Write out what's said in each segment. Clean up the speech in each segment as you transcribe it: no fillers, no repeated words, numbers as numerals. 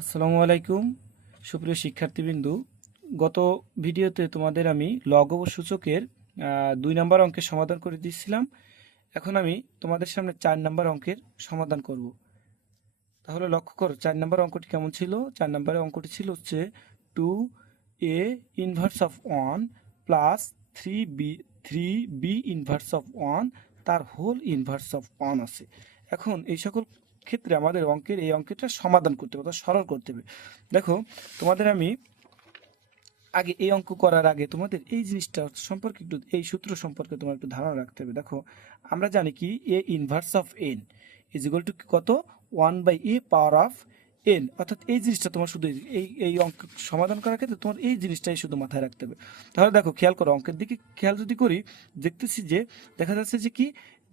আসসালামু আলাইকুম সুপ্রিয় শিক্ষার্থীবৃন্দু। গত ভিডিওতে তোমাদের আমি লঘু ও সূচকের 2 নম্বর অঙ্কের সমাধান করে দিয়েছিলাম। এখন আমি তোমাদের সামনে 4 নম্বর অঙ্কের সমাধান করব। তাহলে লক্ষ্য করো 4 নম্বর অঙ্কটি কেমন ছিল। 4 নম্বরের অঙ্কটি ছিল হচ্ছে 2a inverse of 1 plus 3b inverse of 1 তার হোল ইনভার্স অফ 1 আছে। এখন এই সকল ক্ষেত্রে আমাদের এই অঙ্কটা সমাধান করতে হবে, সরল করতে হবে। দেখো তোমাদের আমি আগে এই অঙ্ক করার আগে তোমাদের এই জিনিসটা সম্পর্কে একটু, এই সূত্র সম্পর্কে তোমার একটু ধারণা রাখতে হবে। দেখো আমরা জানি কি A inverse of N is equal to কত, 1/a পাওয়ার অফ এন। অর্থাৎ এই জিনিসটা তোমার শুধু এই অঙ্ক সমাধান করার ক্ষেত্রে তোমার এই জিনিসটাই শুধু মাথায় রাখতে হবে। তাহলে দেখো খেয়াল করো, অঙ্কের দিকে খেয়াল যদি করি দেখতেছি যে দেখা যাচ্ছে যে কি,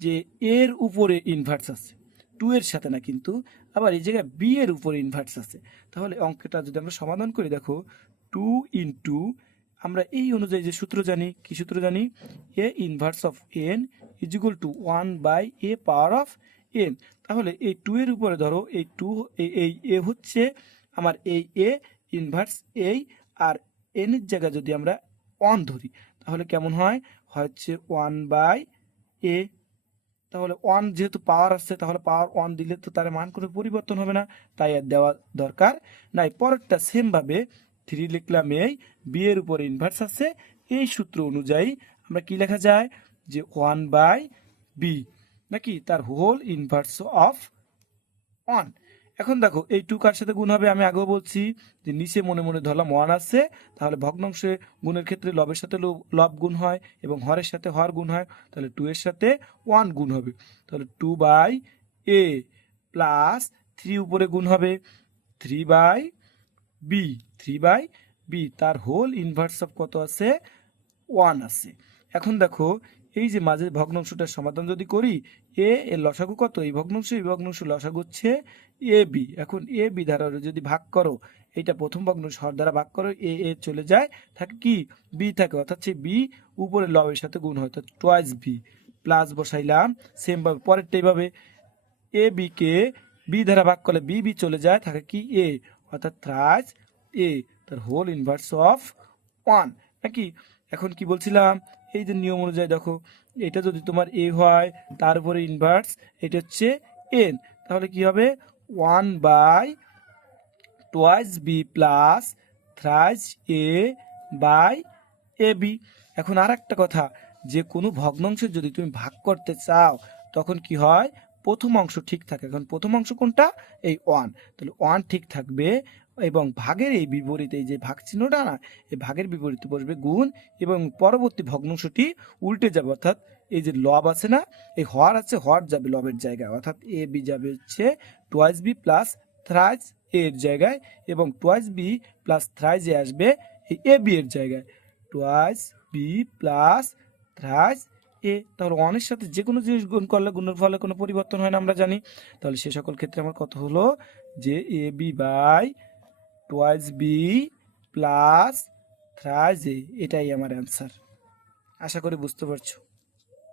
যে এর উপরে ইনভার্স আছে, 2 এর সাথে না, কিন্তু আবার এই জায়গায় বি এর উপরে ইনভার্স আছে। তাহলে অঙ্কটা যদি আমরা সমাধান করি, দেখো 2 ইন্টু, আমরা এই অনুযায়ী যে সূত্র জানি, কি সূত্র জানি, A inverse of N is equal to 1/a power of N. তাহলে এই 2 এর উপরে ধরো এই 2, এই এ হচ্ছে আমার এই এ ইনভার্স এই, আর এন এর জায়গায় যদি আমরা 1 ধরি তাহলে কেমন হয়, হচ্ছে 1/a। তাহলে 1 যেহেতু পাওয়ার আসছে, তাহলে পাওয়ার 1 দিলে তো তার মান কোনো পরিবর্তন হবে না, তাই আর দেওয়া দরকার নাই। পরেরটা সেম ভাবে 3 লিখলাম, এই বি এর উপর ইনভার্স আছে, এই সূত্র অনুযায়ী আমরা কি লেখা যায় যে 1/b নাকি তার হোল ইনভার্স অফ 1। এখন দেখো এই 2 কার সাথে গুণ হবে, আমি আগেও বলছি যে নিচে মনে মনে ধরলাম 1 আছে, তাহলে ভগ্নাংশে গুণের ক্ষেত্রে লবের সাথে লব গুণ হয় এবং হরের সাথে হর গুণ হয়, তাহলে 2 এর সাথে 1 গুণ হবে। তাহলে 2/a প্লাস 3 উপরে গুণ হবে 3/b, 3/b তার হোল ইনভার্স অফ কত আছে, 1 আছে। এখন দেখো এই যে মাঝে ভগ্নাংশটার সমাধান যদি করি, এর লসাগু কত, এই ভগ্নাংশ লসাগু হচ্ছে এ বি। এখন এ বি দ্বারা যদি ভাগ করো, এইটা প্রথম ভগ্নাংশ হর দ্বারা ভাগ করো, এ চলে যায়, থাকে কি বি থাকে, অর্থাৎ সেই বি উপরে লবের সাথে গুণ হয়, তো টোয়াইস বি প্লাস বসাইলাম। সেম ভাবে পরেরটা এইভাবে, এ বি কে বি দ্বারা ভাগ করলে বি চলে যায়, থাকে কি এ, অর্থাৎ থ্রাইস এ তার হোল ইনভার্স অফ 1 নাকি। এখন কি বলছিলাম, এই যে নিয়ম অনুযায়ী দেখো এটা যদি তোমার এ হয়, তার উপরে ইনভার্স এটা হচ্ছে এন, তাহলে কি হবে 1/2b plus thrice A by A B. এখন আর একটা কথা, যে কোনো ভগ্নাংশ যদি তুমি ভাগ করতে চাও তখন কি হয়, প্রথম অংশ ঠিক থাকে। এখন প্রথম অংশ কোনটা, এই 1, তাহলে 1 ঠিক থাকবে এবং ভাগের এই বিপরীতে, এই যে ভাগ চিহ্নটা না, এই ভাগের বিপরীতে বসবে গুণ, এবং পরবর্তী ভগ্নাংশটি উল্টে যাবে, অর্থাৎ এই যে লব আছে না, এই হর আছে, হর যাবে লবের জায়গায়, অর্থাৎ এ বি যাবে হচ্ছে টোয়াইস বি প্লাস থ্রাইস এর জায়গায়, এবং টোয়াইস বি প্লাস থ্রাইস এ আসবে এই এ বি এর জায়গায়, টোয়াইস বি প্লাস থ্রাইস এ। তাহলে 1 এর সাথে যে কোনো জিনিস গুণ করলে গুণের ফলে কোনো পরিবর্তন হয় না, আমরা জানি। তাহলে সে সকল ক্ষেত্রে আমার কত হলো, যে A B by twice B plus thrice A, এটাই আমার অ্যান্সার। আশা করি বুঝতে পারছো।